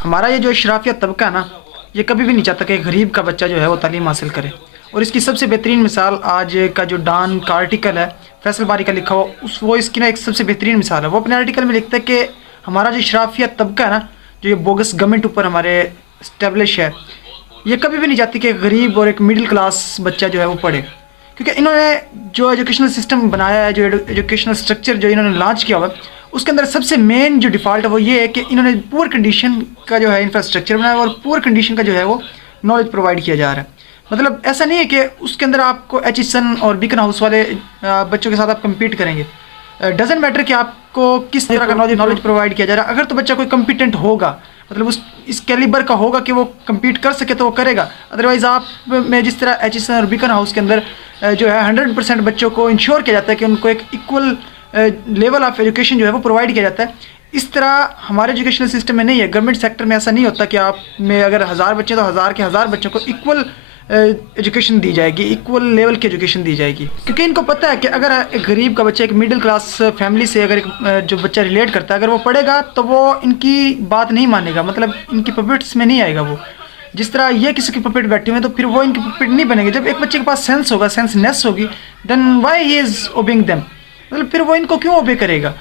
हमारा ये जो शराफिया तबका है ना, ये कभी भी नहीं चाहता कि गरीब का बच्चा जो है वो तालीम हासिल करे। और इसकी सबसे बेहतरीन मिसाल आज का जो डॉन का आर्टिकल है फैसल बारी का लिखा हुआ, वो इसकी ना एक सबसे बेहतरीन मिसाल है। वो अपने आर्टिकल में लिखता है कि हमारा जो शराफिया तबका है ना, जो ये बोगस गवर्नमेंट ऊपर हमारे इस्टेब्लिश है, ये कभी भी नहीं चाहती कि गरीब और एक मिडिल क्लास बच्चा जो है वो पढ़े। क्योंकि इन्होंने जो एजुकेशनल सिस्टम बनाया है, जो एजुकेशनल स्ट्रक्चर जो इन्होंने लॉन्च किया हुआ है, उसके अंदर सबसे मेन जो डिफ़ॉल्ट है वो ये है कि इन्होंने पुअर कंडीशन का जो है इंफ्रास्ट्रक्चर बनाया है और पुअर कंडीशन का जो है वो नॉलेज प्रोवाइड किया जा रहा है। मतलब ऐसा नहीं है कि उसके अंदर आपको एचिसन और बीकन हाउस वाले बच्चों के साथ आप कम्पीट करेंगे। डजेंट मैटर कि आपको किस तरह का नॉलेज प्रोवाइड किया जा रहा है। अगर तो बच्चा कोई कम्पिटेंट होगा, मतलब उस इस कैलिबर का होगा कि वो कम्पीट कर सके तो वो करेगा। अदरवाइज़ आप में जिस तरह एचिसन और बीकन हाउस के अंदर जो है 100% बच्चों को इंश्योर किया जाता है कि उनको एक इक्वल लेवल ऑफ एजुकेशन जो है वो प्रोवाइड किया जाता है, इस तरह हमारे एजुकेशनल सिस्टम में नहीं है। गवर्नमेंट सेक्टर में ऐसा नहीं होता कि आप में अगर 1000 बच्चे तो 1000 के 1000 बच्चों को इक्वल एजुकेशन दी जाएगी, इक्वल लेवल की एजुकेशन दी जाएगी। क्योंकि इनको पता है कि अगर एक गरीब का बच्चा एक मिडिल क्लास फैमिली से अगर एक जो बच्चा रिलेट करता है, अगर वो पढ़ेगा तो वो इनकी बात नहीं मानेगा, मतलब इनकी पपेट्स में नहीं आएगा वो। जिस तरह ये किसी की पपेट बैठे हुए हैं तो फिर वो इनकी पपेट नहीं बनेंगे। जब एक बच्चे के पास सेंस होगा, सेंसनेस होगी, then why he is obeying them, मतलब फिर वो इनको क्यों ओबे करेगा।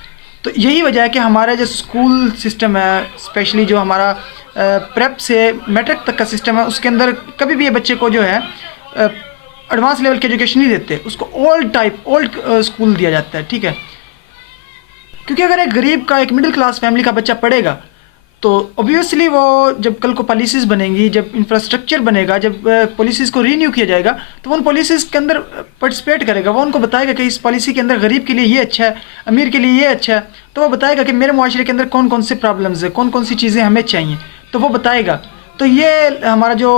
तो यही वजह है कि हमारा जो स्कूल सिस्टम है, स्पेशली जो हमारा प्रेप से मैट्रिक तक का सिस्टम है, उसके अंदर कभी भी ये बच्चे को जो है एडवांस लेवल की एजुकेशन नहीं देते, उसको ओल्ड स्कूल दिया जाता है। ठीक है, क्योंकि अगर एक गरीब का एक मिडिल क्लास फैमिली का बच्चा पढ़ेगा तो ऑब्वियसली वो जब कल को पॉलिसीज़ बनेंगी, जब इंफ्रास्ट्रक्चर बनेगा, जब पॉलिसीज़ को रीन्यू किया जाएगा तो वो उन पॉलिसीज़ के अंदर पार्टिसिपेट करेगा। वो उनको बताएगा कि इस पॉलिसी के अंदर गरीब के लिए ये अच्छा है, अमीर के लिए ये अच्छा है। तो वो बताएगा कि मेरे मुआशरे के अंदर कौन कौन से प्रॉब्लम्स है, कौन कौन सी चीज़ें हमें चाहिए, तो वो बताएगा। तो ये हमारा जो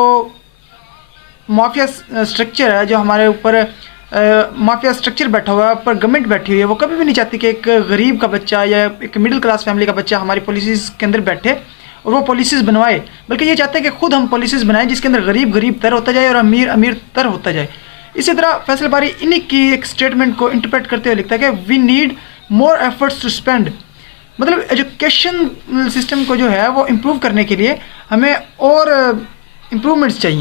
माफिया स्ट्रक्चर है, जो हमारे ऊपर माफिया स्ट्रक्चर बैठा हुआ है, पर गवर्नमेंट बैठी हुई है, वो कभी भी नहीं चाहती कि एक गरीब का बच्चा या एक मिडिल क्लास फैमिली का बच्चा हमारी पॉलिसीज़ के अंदर बैठे और वो पॉलिसीज़ बनवाए। बल्कि ये चाहते हैं कि खुद हम पॉलिसीज़ बनाएं जिसके अंदर गरीब गरीब तर होता जाए और अमीर अमीर तर होता जाए। इसी तरह फैसल बारी इन्हीं की एक स्टेटमेंट को इंटरप्रेट करते हुए लिखता है कि we need more efforts to spend, मतलब एजुकेशन सिस्टम को जो है वो इम्प्रूव करने के लिए हमें और इम्प्रूवमेंट्स चाहिए।